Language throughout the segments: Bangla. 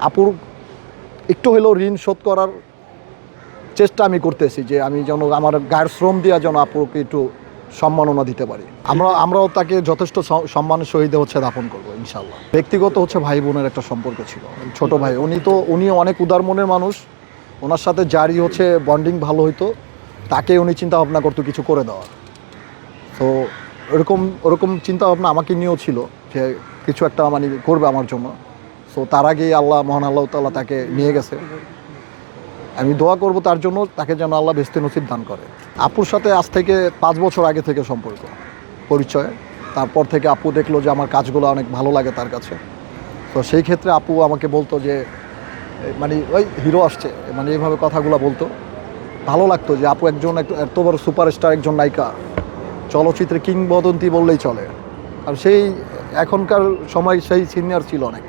আপুর একটু হলেও ঋণ শোধ করার চেষ্টা আমি করতেছি যে আমি যেন আমার গায়ের শ্রম দিয়া যেন আপুকে একটু সম্মাননা দিতে পারি। আমরা, আমরাও তাকে যথেষ্ট স- সম্মানের সহিত হচ্ছে দাফন করব ইনশাল্লাহ ব্যক্তিগত হচ্ছে ভাই বোনের একটা সম্পর্ক ছিল, ছোট ভাই। উনি তো, উনি অনেক উদার মনের মানুষ। ওনার সাথে যারই হচ্ছে বন্ডিং ভালো হইতো, তাকে উনি চিন্তা ভাবনা করতো কিছু করে দেওয়া। তো ওরকম ওরকম চিন্তা ভাবনা আমাকে নিয়েও ছিল যে কিছু একটা মানে করবে আমার জন্য। সো তার আগেই আল্লাহ, মহান আল্লাহ তাল্লাহ তাকে নিয়ে গেছে। আমি দোয়া করব তার জন্য, তাকে যেন আল্লাহ বেস্তে নসিব দান করে। আপুর সাথে আজ থেকে পাঁচ বছর আগে থেকে সম্পর্ক, পরিচয়। তারপর থেকে আপু দেখল যে আমার কাজগুলো অনেক ভালো লাগে তার কাছে। তো সেই ক্ষেত্রে আপু আমাকে বলতো যে মানে ওই হিরো আসছে মানে এইভাবে কথাগুলো বলতো। ভালো লাগতো যে আপু একজন এক- এত বড় সুপারস্টার, একজন নায়িকা। চলচ্চিত্রে কিংবদন্তি বললেই চলে। আর সেই এখনকার সময় সেই সিনিয়র ছিল অনেক।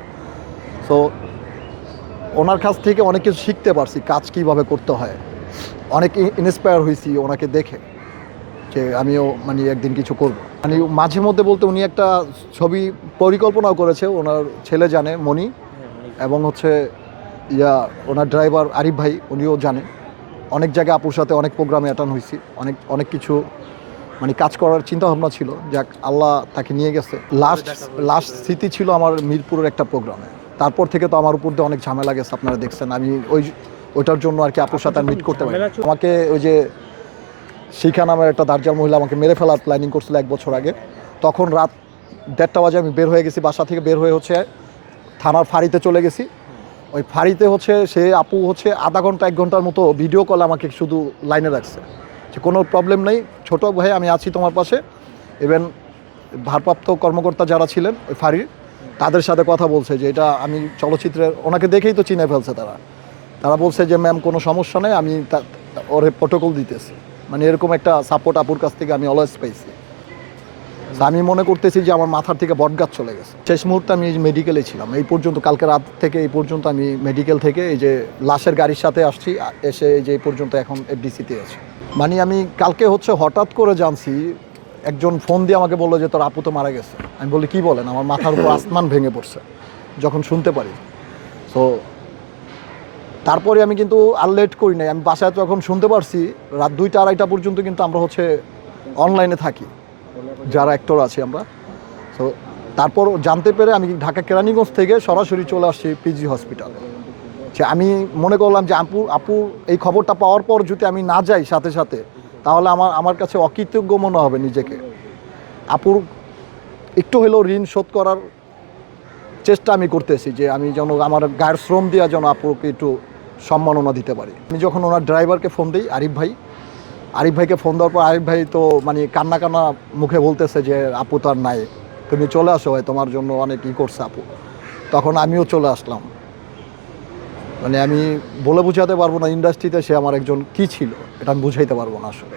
তো ওনার কাছ থেকে অনেক কিছু শিখতে পারছি, কাজ কীভাবে করতে হয়। অনেক ইন্সপায়ার হয়েছি ওনাকে দেখে যে আমিও মানে একদিন কিছু করব। মানে মাঝে মধ্যে বলতে উনি একটা ছবি পরিকল্পনাও করেছে, ওনার ছেলে জানে মনি এবং হচ্ছে ইয়া, ওনার ড্রাইভার আরিফ ভাই, উনিও জানে। অনেক জায়গায় আপুর সাথে অনেক প্রোগ্রামে অ্যাটেন্ড হয়েছি অনেক অনেক কিছু মানে কাজ করার চিন্তা ভাবনা ছিল। যাক, আল্লাহ তাকে নিয়ে গেছে। লাস্ট লাস্ট স্মৃতি ছিল আমার মিরপুরের একটা প্রোগ্রামে তারপর থেকে তো আমার উপর দিয়ে অনেক ঝামেলা গেছে, আপনারা দেখছেন। আমি ওই ওইটার জন্য আর কি আপুর সাথে মিট করতে পারি আমাকে ওই যে শিখা নামের একটা দার্জাল মহিলা আমাকে মেরে ফেলার প্ল্যানিং করছিল এক বছর আগে। তখন রাত দেড়টা বাজে আমি বের হয়ে গেছি, বাসা থেকে বের হয়ে হচ্ছে থানার ফাঁড়িতে চলে গেছি। ওই ফাঁড়িতে হচ্ছে সে আপু হচ্ছে আধা ঘণ্টা, এক ঘণ্টার মতো ভিডিও কল আমাকে শুধু লাইনে রাখছে। যে কোনো প্রবলেম নেই, ছোট ভাই আমি আছি তোমার পাশে। ইভেন ভারপ্রাপ্ত কর্মকর্তা যারা ছিলেন ওই ফাঁড়ির তাদের সাথে কথা বলছে যে এটা আমি চলচ্চিত্রের ওনাকে দেখেই তো চিনে ফেলছে তারা। তারা বলছে যে ম্যাম কোনো সমস্যা নেই, আমি ওর প্রোটোকল দিতেছি। মানে এরকম একটা সাপোর্ট আপুর কাছ থেকে আমি অলওয়েজ পেয়েছি। আমি মনে করতেছি যে, আমার মাথার থেকে বটগাছ চলে গেছে। শেষ মুহূর্তে আমি মেডিকেলে ছিলাম, এই পর্যন্ত, কালকে রাত থেকে এই পর্যন্ত আমি মেডিকেল থেকে এই যে লাশের গাড়ির সাথে আসছি, এসে এই যে এই পর্যন্ত এখন এফডিসিতে আছি। মানে আমি কালকে হচ্ছে হঠাৎ করে জানছি একজন ফোন দিয়ে আমাকে বলল যে, তোর আপু তো মারা গেছে। আমি বলি কি বলেন? আমার মাথার উপর আসমান ভেঙে পড়ছে। যখন শুনতে পারি। তো তারপরে আমি কিন্তু আর লেট করি নাই। আমি বাসায় যখন শুনতে পারছি, রাত দুইটা, আড়াইটা পর্যন্ত কিন্তু আমরা হচ্ছে অনলাইনে থাকি, যারা অ্যাক্টর আছি আমরা। তো তারপর জানতে পেরে আমি ঢাকা কেরানীগঞ্জ থেকে সরাসরি চলে আসছি পিজি হসপিটালে যে আমি মনে করলাম যে, আপু আপু, এই খবরটা পাওয়ার পর যদি আমি না যাই সাথে সাথে তাহলে আমার আমার কাছে অকৃতজ্ঞ মনে হবে নিজেকে। আপুর একটু হলেও ঋণ শোধ করার চেষ্টা আমি করতেছি যে আমি যেন আমার গায়ের শ্রম দিয়া যেন আপুকে একটু সম্মাননা দিতে পারি। আমি যখন ওনার ড্রাইভারকে ফোন দিই, আরিফ ভাই, আরিফ ভাইকে ফোন দেওয়ার পর আরিফ ভাই তো মানে কান্না কান্না মুখে বলতেছে যে, আপু তো আর নাই। তুমি চলে আসো ভাই, তোমার জন্য অনেক ই করছে আপু। তখন আমিও চলে আসলাম। মানে আমি বলে বুঝাতে পারব না ইন্ডাস্ট্রিতে সে আমার একজন কি ছিল, এটা আমি বুঝাইতে পারব না আসলে।